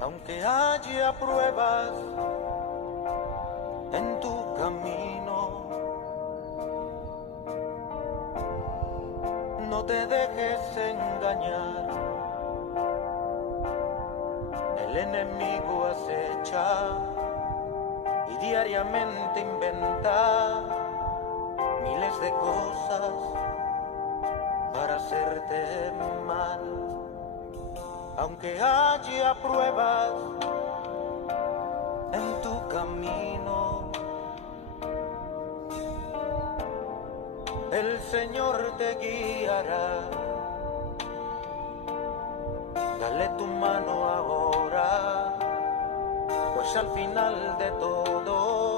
Aunque haya pruebas en tu camino, no te dejes engañar. El enemigo acecha y diariamente inventa miles de cosas para hacerte mal. Aunque haya pruebas en tu camino, el Señor te guiará. Dale tu mano ahora, pues al final de todo